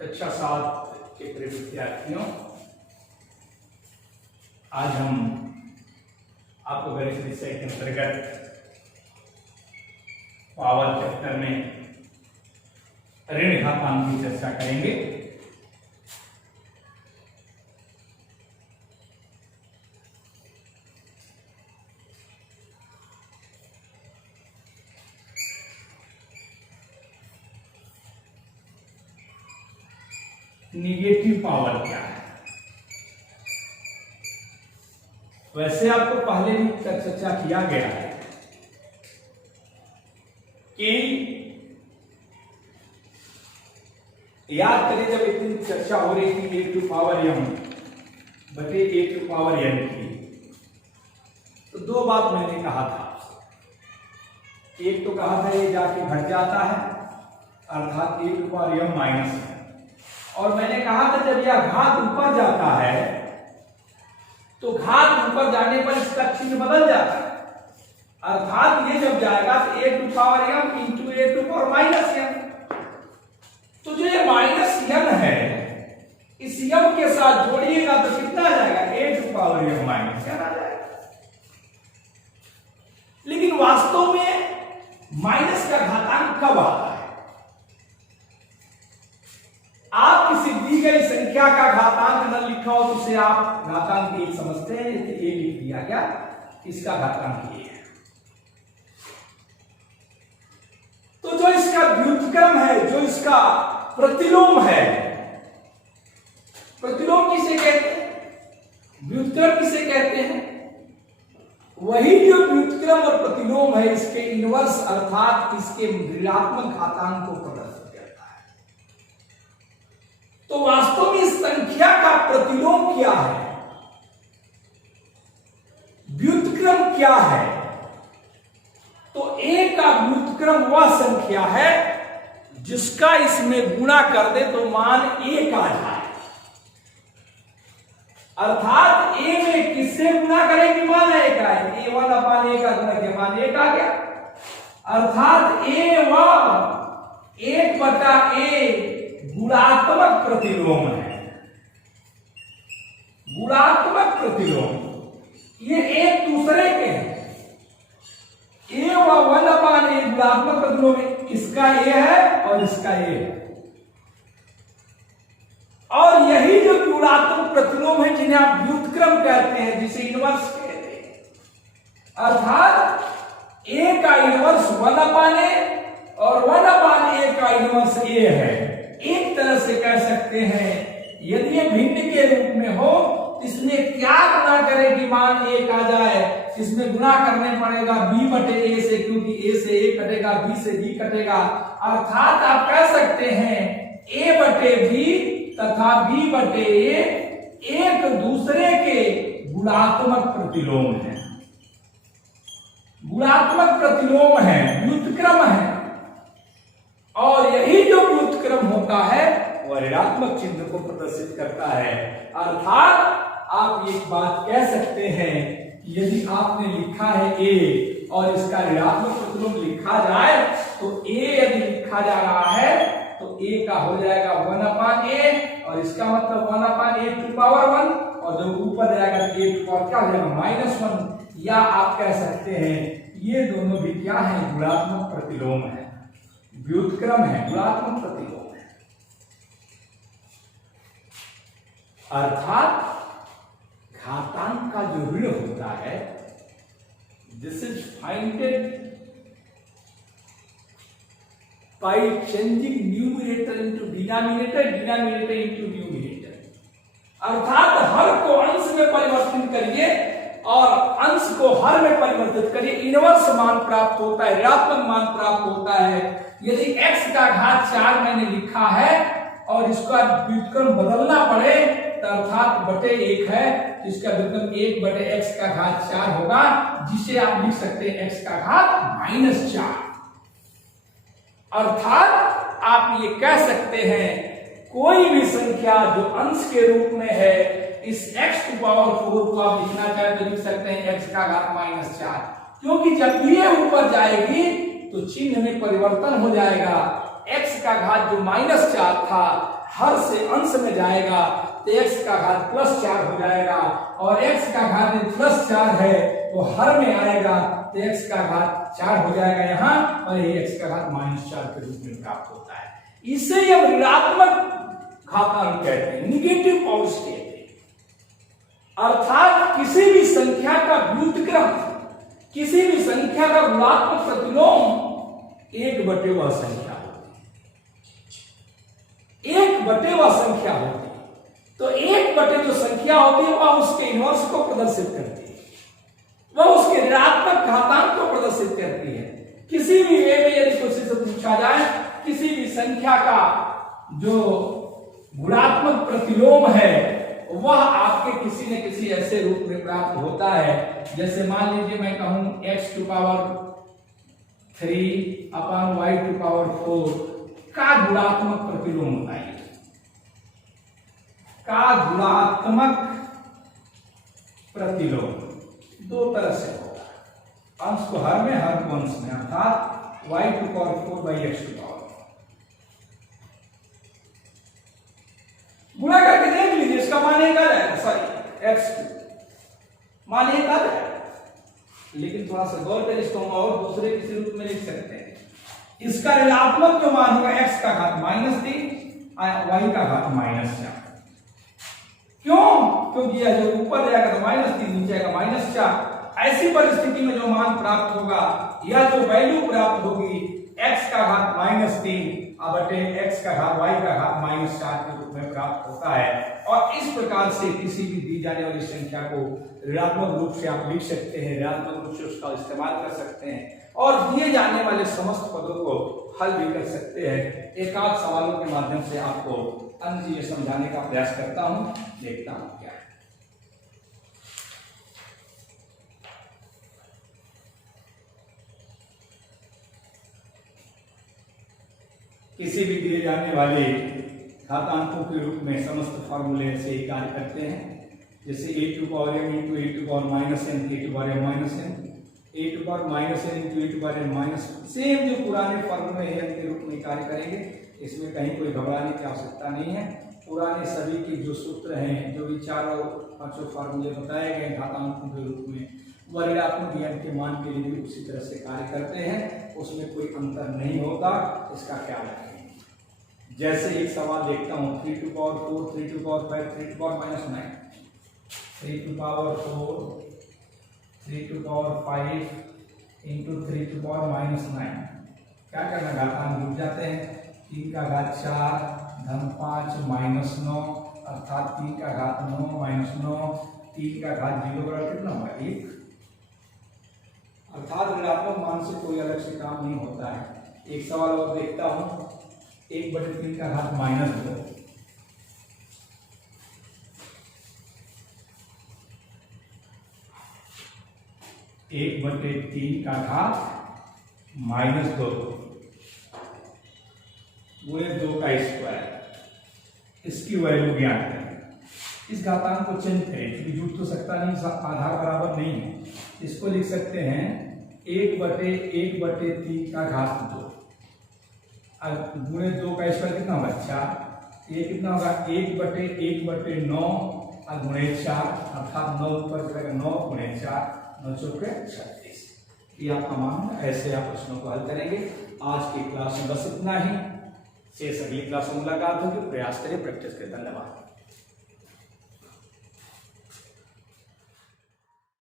कक्षा 7 के प्रिय विद्यार्थियों, आज हम आपको गणित विषय के अंतर्गत पावर चैप्टर में ऋण घातांक की चर्चा करेंगे। निगेटिव पावर क्या है? वैसे आपको पहले भी चर्चा किया गया है कि याद करिए, जब इतनी चर्चा हो रही थी a टू पावर m बटे a टू पावर n की, तो दो बात मैंने कहा था। एक तो कहा था ये जाके घट जाता है, अर्थात a to power m minus है। और मैंने कहा था जब यह घात ऊपर जाता है तो घात ऊपर जाने पर इसका चिन्ह बदल जाता है, अर्थात ये जब जाएगा तो a to power m into a to power minus m। तो जो ये माइनस m है, इस m के साथ जोड़िएगा तो कितना आ जाएगा? a to power m minus m आ जाएगा। लेकिन वास्तव में माइनस का घातांक कब आता है? आप किसी दी गई संख्या का घातांक न लिखा हो तो उसे आप घातांक एक समझते हैं, जैसे ये लिख दिया गया, इसका घातांक ये है। तो जो इसका व्युत्क्रम है, जो इसका प्रतिलोम है, प्रतिलोम किसे कहते हैं? व्युत्क्रम किसे कहते हैं? वही जो व्युत्क्रम और प्रतिलोम है, इसके इनवर्स अर्थात इसके ऋणात्मक घातांक को प्रदर्शित करता है। तो वास्तव में इस संख्या का प्रतिलोम क्या है, व्युत्क्रम क्या है? तो a का व्युत्क्रम वह संख्या है जिसका इसमें गुणा कर दे तो मान 1 आ जाए, अर्थात a में किससे गुणा करेंगे? मान 1 आए, a1 अपान a का गुणा के मान 1 आ गया, अर्थात a1 1 बटा a गुणात्मक प्रतिलोम है। गुणात्मक प्रतिलोम ये एक दूसरे के हैं। a व 1 अपान a गुणात्मक प्रतिलोम है, इसका a है और इसका a है। और यही जो गुणात्मक प्रतिलोम है जिन्हें आप व्युत्क्रम कहते हैं, जिसे इनवर्स कहते हैं, अर्थात a का इनवर्स 1 अपान a और 1 अपान a का इनवर्स a है। एक तरह से कह सकते हैं, यदि ये भिन्न के रूप में हो तो इसमें क्या गुणा करें कि मान 1 आ जाए? इसमें गुणा करने पड़ेगा b बटे a से, क्योंकि a से a कटेगा, b से b कटेगा, अर्थात आप कह सकते हैं a बटे b तथा b बटे a एक दूसरे के गुणात्मक प्रतिलोम है। गुणात्मक प्रतिलोम है, व्युत्क्रम है, और यही जो व्युत्क्रम होता है वह ऋणात्मक चिन्ह को प्रदर्शित करता है। अर्थात आप एक बात कह सकते हैं कि यदि आपने लिखा है a और इसका ऋणात्मक प्रतिलोम लिखा जाए तो a यदि लिखा जा रहा है तो a का हो जाएगा 1 अपान a और इसका मतलब 1 अपान a टू पावर 1, और जब ऊपर जाएगा तो a टू पावर क्या हो जाएगा? -1। या आप कह सकते हैं ये दोनों भी क्या है? गुणात्मक प्रतिलोम है, व्युत्क्रम है, गुणात्मक प्रतिलोम है। अर्थात घातांक का जो ऋण होता है, this is फाइंडेड by changing numerator into denominator, denominator into numerator, अर्थात हर को अंश में परिवर्तित करिए और अंश को हर में परिवर्तित करिए, इनवर्स मान प्राप्त होता है, ऋणात्मक मान प्राप्त होता है। यदि x का घात 4 मैंने लिखा है और इसका व्युत्क्रम बदलना पड़े तो अर्थात बटे 1 है, इसका व्युत्क्रम 1 बटे x का घात 4 होगा, जिसे आप लिख सकते हैं x का घात -4। अर्थात आप ये कह सकते हैं कोई भी संख्या जो अंश के रूप में है, इस x टू पावर 4 को आप लिखना चाहे तो लिख सकते हैं x का घात -4, क्योंकि जब ये ऊपर जाएगी तो चिन्ह में परिवर्तन हो जाएगा। x का घात जो -4 था हर से अंश में जाएगा तो x का घात +4 हो जाएगा, और x का घात +4 है वो हर में आएगा तो x का घात 4 हो जाएगा यहाँ, और ये x का घात -4 के रूप में प्राप्त होता है। इसे हम ऋणात्मक घातांक कहते हैं, निगेटिव पावर स्टेप। अर्थात किसी भी संख्या का व्युत्क्रम, किसी भी संख्या का गुणात्मक प्रतिलोम 1/, वह संख्या होती है, 1/, वह संख्या होती है। तो 1/, जो संख्या होती है वह उसके इनवर्स को प्रदर्शित करती है, वह उसके ऋणात्मक घातांक को प्रदर्शित करती है। किसी भी वे में यदि किसी से पूछा जाए किसी भी संख्या का जो गुणात्मक प्रतिलोम है वह आपके किसी न किसी ऐसे रूप में प्राप्त होता है, जैसे मान लीजिए मैं कहूं x⁴/y⁴ का गुणात्मक प्रतिलोम बताइए। का गुणात्मक प्रतिलोम दो तरह से होगा, अंश को हर में, हर को अंश में, अर्थात y⁴/x⁴। गुणा करके देख लीजिए, इसका मान 1 आ जाएगा, सॉरी x2 मान 1 आ जाएगा। लेकिन थोड़ा सा गौर करें, इसको हम और दूसरे किसी रूप में लिख सकते हैं। इसका ऋणात्मक जो मान होगा x का घात -3, y का घात -4। क्यों? क्योंकि यह जो ऊपर जाएगा तो -3, नीचे आएगा -4। ऐसी परिस्थिति में जो मान प्राप्त होगा या जो वैल्यू प्राप्त होगी x का घात -3 बटे x का घात y का घात -4 के रूप में प्राप्त होता है। और इस प्रकार से किसी भी दी जाने वाली संख्या को ऋणात्मक रूप से आप लिख सकते हैं, ऋणात्मक रूप से उसका इस्तेमाल कर सकते हैं, और दिए जाने वाले समस्त पदों को हल भी कर सकते हैं। एक आध सवालों के माध्यम से आपको अन्य चीजें समझाने का प्रयास करता हूं, देखता हूं क्या है। किसी भी दिए जाने वाले घातांकों के रूप में समस्त फॉर्मूले से कार्य करते हैं, जैसे a⁴m × e⁻n सेम जो पुराने फॉर्मूले हैं के रूप में कार्य करेंगे। इसमें कहीं कोई घबराने की आवश्यकता नहीं है। पुराने सभी के जो सूत्र हैं, जो भी चारों पांचों फॉर्मूले बताए गए घातांकों के रूप में, वह ऋणात्मक ज्ञान के मान के लिए भी उसी तरह से कार्य करते हैं, उसमें कोई अंतर नहीं होता, इसका ख्याल रखें। जैसे एक सवाल देखता हूँ, 3⁴, 3⁵, 3⁻⁹, 3⁴, 3⁵ इंटू 3⁻⁹। क्या करना, घातांक जुट जाते हैं। 3 का घात 4 धन 5 -9, अर्थात 3 का घात 9 -9, 3 का घात 0 बराबर कितना होगा 1। अर्थात ऋणात्मक मान से कोई अलग से काम नहीं होता है। एक सवाल और देखता हूँ, 1/3 का घात -2, 1/3 का घात -2 गुणे 2 का स्क्वायर, इसकी वैल्यू ज्ञात करें। इस घातांक को चेंज करें, क्योंकि जुट तो सकता नहीं, आधार बराबर नहीं है। इसको लिख सकते हैं 1/1/3 का घात 2 गुणे 2 का स्क्वायर कितना होगा 4। ये कितना होगा 1/1/9 गुणे 4, अर्थात 9 ऊपर जाएगा 9 गुणे 4, 9 चौके 36। ये आपका मान है। ऐसे आप प्रश्नों को हल करेंगे। आज की क्लास में बस इतना ही, शेष अगली क्लास में मुलाकात होगी। प्रयास करें, प्रैक्टिस करें। धन्यवाद।